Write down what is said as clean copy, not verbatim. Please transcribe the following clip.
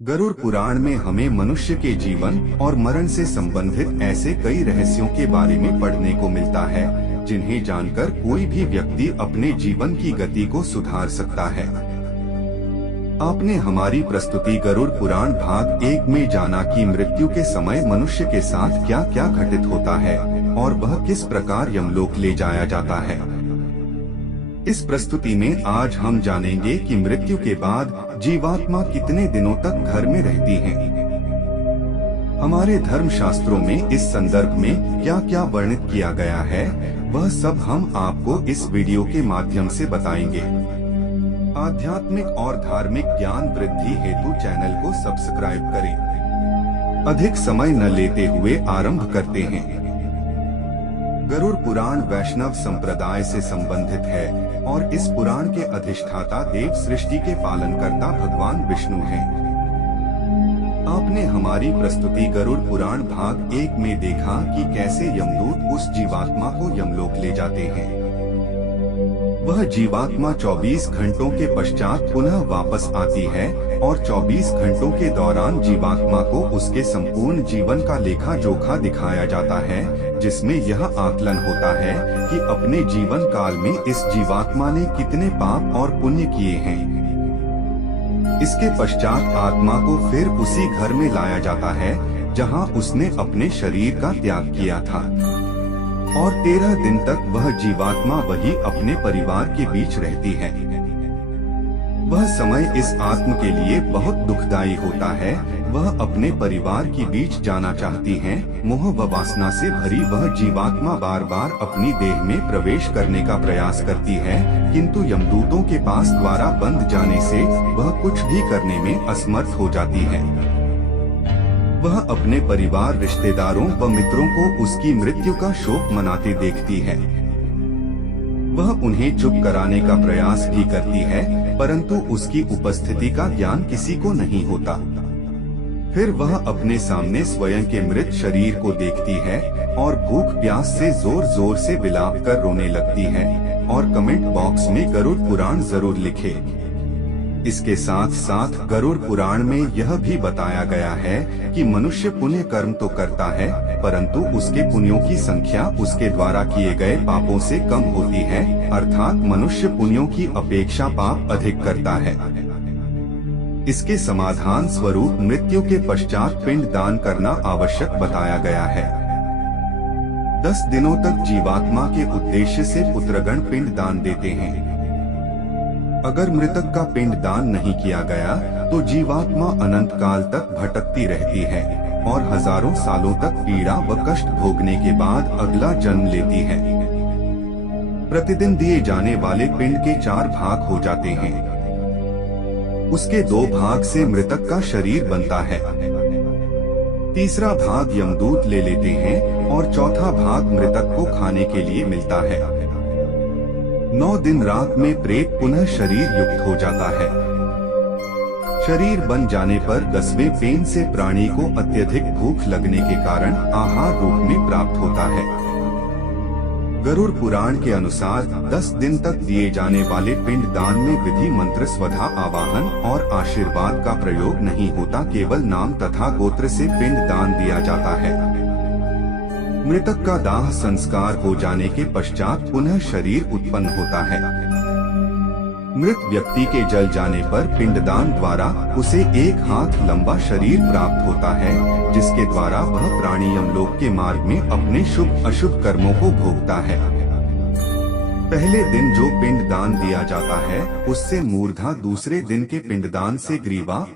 गरुड़ पुराण में हमें मनुष्य के जीवन और मरण से संबंधित ऐसे कई रहस्यों के बारे में पढ़ने को मिलता है, जिन्हें जानकर कोई भी व्यक्ति अपने जीवन की गति को सुधार सकता है। आपने हमारी प्रस्तुति गरुड़ पुराण भाग 1 में जाना कि मृत्यु के समय मनुष्य के साथ क्या क्या घटित होता है और वह किस प्रकार यमलोक ले जाया जाता है। इस प्रस्तुति में आज हम जानेंगे कि मृत्यु के बाद जीवात्मा कितने दिनों तक घर में रहती है। हमारे धर्म शास्त्रों में इस संदर्भ में क्या क्या वर्णित किया गया है, वह सब हम आपको इस वीडियो के माध्यम से बताएंगे। आध्यात्मिक और धार्मिक ज्ञान वृद्धि हेतु चैनल को सब्सक्राइब करें। अधिक समय न लेते हुए आरंभ करते हैं। गरुड़ पुराण वैष्णव संप्रदाय से संबंधित है और इस पुराण के अधिष्ठाता देव सृष्टि के पालनकर्ता भगवान विष्णु हैं। आपने हमारी प्रस्तुति गरुड़ पुराण भाग 1 में देखा कि कैसे यमदूत उस जीवात्मा को यमलोक ले जाते हैं। वह जीवात्मा 24 घंटों के पश्चात पुनः वापस आती है और 24 घंटों के दौरान जीवात्मा को उसके संपूर्ण जीवन का लेखा जोखा दिखाया जाता है, जिसमें यह आकलन होता है कि अपने जीवन काल में इस जीवात्मा ने कितने पाप और पुण्य किए हैं। इसके पश्चात आत्मा को फिर उसी घर में लाया जाता है जहां उसने अपने शरीर का त्याग किया था और 13 दिन तक वह जीवात्मा वही अपने परिवार के बीच रहती है। वह समय इस आत्म के लिए बहुत दुखदायी होता है। वह अपने परिवार के बीच जाना चाहती है। मोह व वासना से भरी वह जीवात्मा बार बार अपनी देह में प्रवेश करने का प्रयास करती है, किंतु यमदूतों के पास द्वारा बंद जाने से वह कुछ भी करने में असमर्थ हो जाती है। वह अपने परिवार, रिश्तेदारों व मित्रों को उसकी मृत्यु का शोक मनाते देखती है। वह उन्हें चुप कराने का प्रयास भी करती है, परंतु उसकी उपस्थिति का ज्ञान किसी को नहीं होता। फिर वह अपने सामने स्वयं के मृत शरीर को देखती है और भूख प्यास से जोर जोर से विलाप कर रोने लगती है और कमेंट बॉक्स में गरुड़ पुराण जरूर लिखे। इसके साथ साथ गरुड़ पुराण में यह भी बताया गया है कि मनुष्य पुण्य कर्म तो करता है, परंतु उसके पुण्यों की संख्या उसके द्वारा किए गए पापों से कम होती है, अर्थात मनुष्य पुण्यों की अपेक्षा पाप अधिक करता है। इसके समाधान स्वरूप मृत्यु के पश्चात पिंड दान करना आवश्यक बताया गया है। 10 दिनों तक जीवात्मा के उद्देश्य से पुत्रगण पिंड दान देते हैं। अगर मृतक का पिंड दान नहीं किया गया तो जीवात्मा अनंत काल तक भटकती रहती है और हजारों सालों तक पीड़ा व कष्ट भोगने के बाद अगला जन्म लेती है। प्रतिदिन दिए जाने वाले पिंड के 4 भाग हो जाते हैं। उसके 2 भाग से मृतक का शरीर बनता है। तीसरा भाग यमदूत ले लेते हैं और चौथा भाग मृतक को खाने के लिए मिलता है। 9 दिन रात में प्रेत पुनः शरीर युक्त हो जाता है। शरीर बन जाने पर 10वें पेन से प्राणी को अत्यधिक भूख लगने के कारण आहार रूप में प्राप्त होता है। गरुड़ पुराण के अनुसार 10 दिन तक दिए जाने वाले पिंड दान में विधि मंत्र, स्वधा, आवाहन और आशीर्वाद का प्रयोग नहीं होता, केवल नाम तथा गोत्र से पिंड दान दिया जाता है। मृतक का दाह संस्कार हो जाने के पश्चात पुनः शरीर उत्पन्न होता है। मृत व्यक्ति के जल जाने पर पिंडदान द्वारा उसे 1 हाथ लंबा शरीर प्राप्त होता है, जिसके द्वारा वह प्राणी यमलोक के मार्ग में अपने शुभ अशुभ कर्मों को भोगता है। पहले दिन जो पिंडदान दिया जाता है उससे मूर्धा, दूसरे दिन के पिंडदान से ग्रीवा